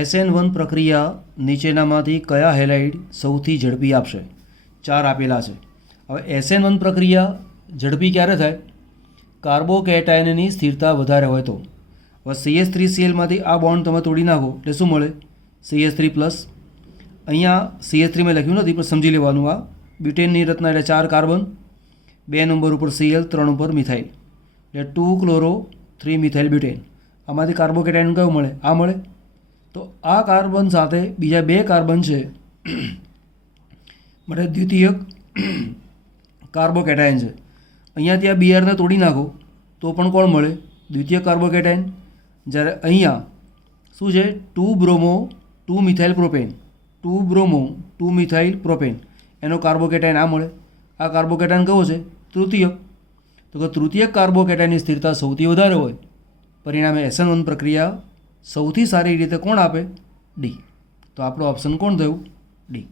SN1 પ્રક્રિયા નીચેનામાંથી કયા હેલાઇડ સૌથી ઝડપી આપશે? 4 આપેલા છે. હવે SN1 પ્રક્રિયા ઝડપી ક્યારે થાય? કાર્બોકેટાયનની સ્થિરતા વધારે હોય તો. હવે CH3Clમાંથી આ બોન્ડ તમે તોડી નાખો એટલે શું મળે? CH3+. અહીંયા CH3 મેં લખ્યું નથી પણ સમજી લેવાનું. આ બ્યુટેનની રચના એટલે 4 કાર્બન, 2 નંબર ઉપર Cl, 3 ઉપર મિથાઇલ એટલે 2 ક્લોરો 3 મિથાઇલ બ્યુટેન. આમાંથી કાર્બોકેટાયન કયું મળે? આ મળે. તો આ કાર્બન સાથે બીજા 2 કાર્બન છે માટે દ્વિતીયક કાર્બોકેટાયન છે. અહીંયાથી આ Br તોડી નાખો તો પણ કોણ મળે? દ્વિતીયક કાર્બોકેટાયન. જ્યારે અહીંયા શું છે? 2 bromo 2 methyl propane, 2 bromo 2 methyl propane એનો કાર્બોકેટાયન આ મળે. આ કાર્બોકેટાયન કયો છે? તૃતીયક. તો કે તૃતીયક કાર્બોકેટાયનની સ્થિરતા સૌથી વધારે હોય, પરિણામે SN1 પ્રક્રિયા સૌથી સારી રીતે કોણ આપે? ડી. તો આપણો ઓપ્શન કોણ થયું? ડી.